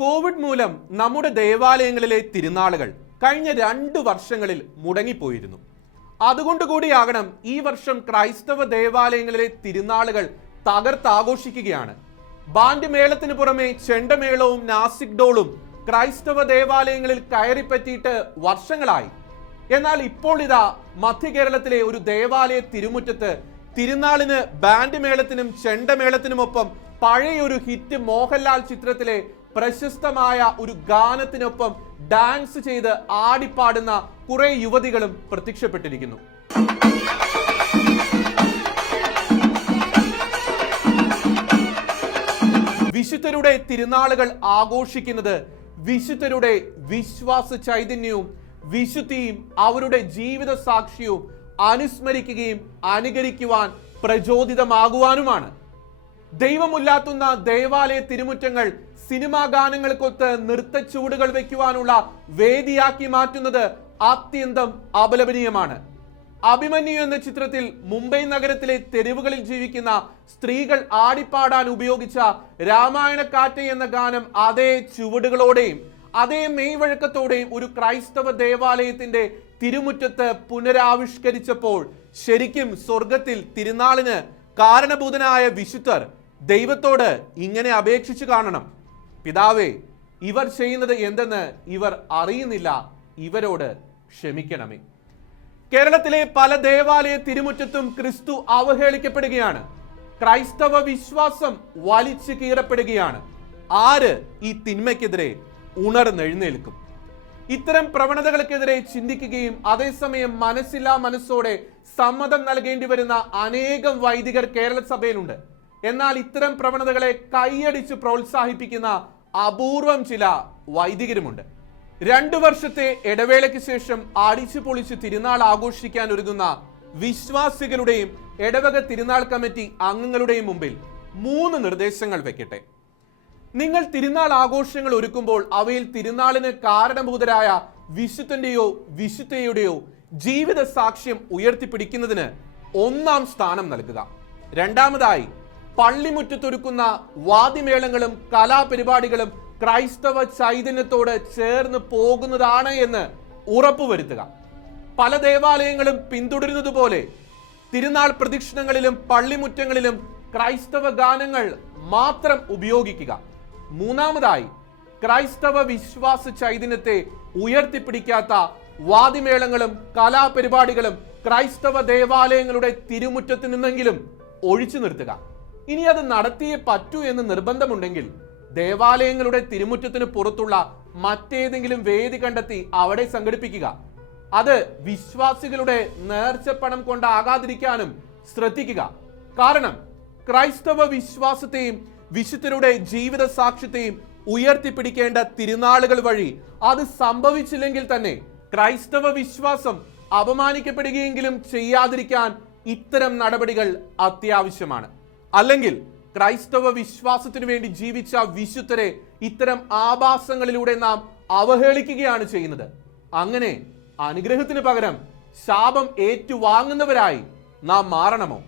Covid മൂലം നമ്മുടെ ദേവാലയങ്ങളിലെ തിരുനാളുകൾ കഴിഞ്ഞ 2 വർഷങ്ങളിൽ മുടങ്ങിപ്പോയിരുന്നു. അതുകൊണ്ടുകൂടിയാകണം ഈ വർഷം ക്രൈസ്തവ ദേവാലയങ്ങളിലെ തിരുനാളുകൾ തകർത്താഘോഷിക്കുകയാണ്. ബാൻഡ് മേളത്തിന് പുറമെ ചെണ്ടമേളവും നാസിക് ഡോളും ക്രൈസ്തവ ദേവാലയങ്ങളിൽ കയറിപ്പറ്റിയിട്ട് വർഷങ്ങളായി. എന്നാൽ ഇപ്പോൾ ഇതാ മധ്യ കേരളത്തിലെ ഒരു ദേവാലയ തിരുമുറ്റത്ത് തിരുനാളിന് ബാൻഡ് മേളത്തിനും ചെണ്ടമേളത്തിനുമൊപ്പം പഴയൊരു ഹിറ്റ് മോഹൻലാൽ ചിത്രത്തിലെ പ്രശസ്തമായ ഒരു ഗാനത്തിനൊപ്പം ഡാൻസ് ചെയ്ത് ആടിപ്പാടുന്ന കുറെ യുവതികളും പ്രത്യക്ഷപ്പെട്ടിരിക്കുന്നു. വിശുദ്ധരുടെ തിരുനാളുകൾ ആഘോഷിക്കുന്നത് വിശുദ്ധരുടെ വിശ്വാസ ചൈതന്യവും വിശുദ്ധിയും അവരുടെ ജീവിത സാക്ഷ്യവും അനുസ്മരിക്കുകയും അനുകരിക്കുവാൻ പ്രചോദിതമാകുവാനുമാണ്. ദൈവമുല്ലാത്തുന്ന ദേവാലയ തിരുമുറ്റങ്ങൾ സിനിമാ ഗാനങ്ങൾക്കൊത്ത് നൃത്തച്ചുവടുകൾ വെക്കുവാനുള്ള വേദിയാക്കി മാറ്റുന്നത് അത്യന്തം അപലപനീയമാണ്. അഭിമന്യു എന്ന ചിത്രത്തിൽ മുംബൈ നഗരത്തിലെ തെരുവുകളിൽ ജീവിക്കുന്ന സ്ത്രീകൾ ആടിപ്പാടാൻ ഉപയോഗിച്ച രാമായണക്കാറ്റ് എന്ന ഗാനം അതേ ചുവടുകളോടെയും അതേ മെയ്വഴക്കത്തോടെയും ഒരു ക്രൈസ്തവ ദേവാലയത്തിന്റെ തിരുമുറ്റത്ത് പുനരാവിഷ്കരിച്ചപ്പോൾ ശരിക്കും സ്വർഗത്തിൽ തിരുനാളിന് കാരണഭൂതനായ വിശുദ്ധർ ദൈവത്തോട് ഇങ്ങനെ അപേക്ഷിച്ചു കാണണം: പിതാവേ, ഇവർ ചെയ്യുന്നത് എന്തെന്ന് ഇവർ അറിയുന്നില്ല, ഇവരോട് ക്ഷമിക്കണമേ. കേരളത്തിലെ പല ദേവാലയ തിരുമുറ്റത്തും ക്രിസ്തു അവഹേളിക്കപ്പെടുകയാണ്. ക്രൈസ്തവ വിശ്വാസം വലിച്ചു കീറപ്പെടുകയാണ്. ആര് ഈ തിന്മയ്ക്കെതിരെ ഉണർന്നെഴുന്നേൽക്കും? ഇത്തരം പ്രവണതകൾക്കെതിരെ ചിന്തിക്കുകയും അതേസമയം മനസ്സില്ലാ മനസ്സോടെ സമ്മതം നൽകേണ്ടി വരുന്ന അനേകം വൈദികർ കേരള സഭയിലുണ്ട്. എന്നാൽ ഇത്തരം പ്രവണതകളെ കൈയടിച്ച് പ്രോത്സാഹിപ്പിക്കുന്ന അപൂർവം ചില വൈദികരുമുണ്ട്. 2 വർഷത്തെ ഇടവേളയ്ക്ക് ശേഷം അടിച്ചു പൊളിച്ച് തിരുനാൾ ആഘോഷിക്കാൻ ഒരുങ്ങുന്ന വിശ്വാസികളുടെയും ഇടവക തിരുനാൾ കമ്മിറ്റി അംഗങ്ങളുടെയും മുമ്പിൽ 3 നിർദ്ദേശങ്ങൾ വെക്കട്ടെ. നിങ്ങൾ തിരുനാൾ ആഘോഷങ്ങൾ ഒരുക്കുമ്പോൾ അവയിൽ തിരുനാളിന് കാരണഭൂതരായ വിശുദ്ധന്റെയോ വിശുദ്ധയുടെയോ ജീവിത സാക്ഷ്യം ഉയർത്തിപ്പിടിക്കുന്നതിന് 1ാം സ്ഥാനം നൽകുക. രണ്ടാമതായി, പള്ളിമുറ്റത്തൊരുക്കുന്ന വാദ്യമേളങ്ങളും കലാപരിപാടികളും ക്രൈസ്തവ ചൈതന്യത്തോട് ചേർന്ന് പോകുന്നതാണ് എന്ന് ഉറപ്പുവരുത്തുക. പല ദേവാലയങ്ങളും പിന്തുടരുന്നത് പോലെ തിരുനാൾ പ്രദക്ഷിണങ്ങളിലും പള്ളിമുറ്റങ്ങളിലും ക്രൈസ്തവ ഗാനങ്ങൾ മാത്രം ഉപയോഗിക്കുക. 3ാമതായി, ക്രൈസ്തവ വിശ്വാസ ചൈതന്യത്തെ ഉയർത്തിപ്പിടിക്കാത്ത വാദ്യമേളങ്ങളും കലാപരിപാടികളും ക്രൈസ്തവ ദേവാലയങ്ങളുടെ തിരുമുറ്റത്ത് നിന്നെങ്കിലും ഒഴിച്ചു നിർത്തുക. ഇനി അത് നടത്തിയേ പറ്റൂ എന്ന് നിർബന്ധമുണ്ടെങ്കിൽ ദേവാലയങ്ങളുടെ തിരുമുറ്റത്തിന് പുറത്തുള്ള മറ്റേതെങ്കിലും വേദി കണ്ടെത്തി അവിടെ സംഘടിപ്പിക്കുക. അത് വിശ്വാസികളുടെ നേർച്ചപ്പണം കൊണ്ടാകാതിരിക്കാനും ശ്രദ്ധിക്കുക. കാരണം ക്രൈസ്തവ വിശ്വാസത്തെയും വിശുദ്ധരുടെ ജീവിത സാക്ഷ്യത്തെയും ഉയർത്തിപ്പിടിക്കേണ്ട തിരുനാളുകൾ വഴി അത് സംഭവിച്ചില്ലെങ്കിൽ തന്നെ ക്രൈസ്തവ വിശ്വാസം അപമാനിക്കപ്പെടുകയെങ്കിലും ചെയ്യാതിരിക്കാൻ ഇത്തരം നടപടികൾ അത്യാവശ്യമാണ്. അല്ലെങ്കിൽ ക്രൈസ്തവ വിശ്വാസത്തിനു വേണ്ടി ജീവിച്ച വിശുദ്ധരെ ഇത്തരം ആഭാസങ്ങളിലൂടെ നാം അവഹേളിക്കുകയാണ് ചെയ്യുന്നത്. അങ്ങനെ അനുഗ്രഹത്തിന് പകരം ശാപം ഏറ്റുവാങ്ങുന്നവരായി നാം മാറണമോ?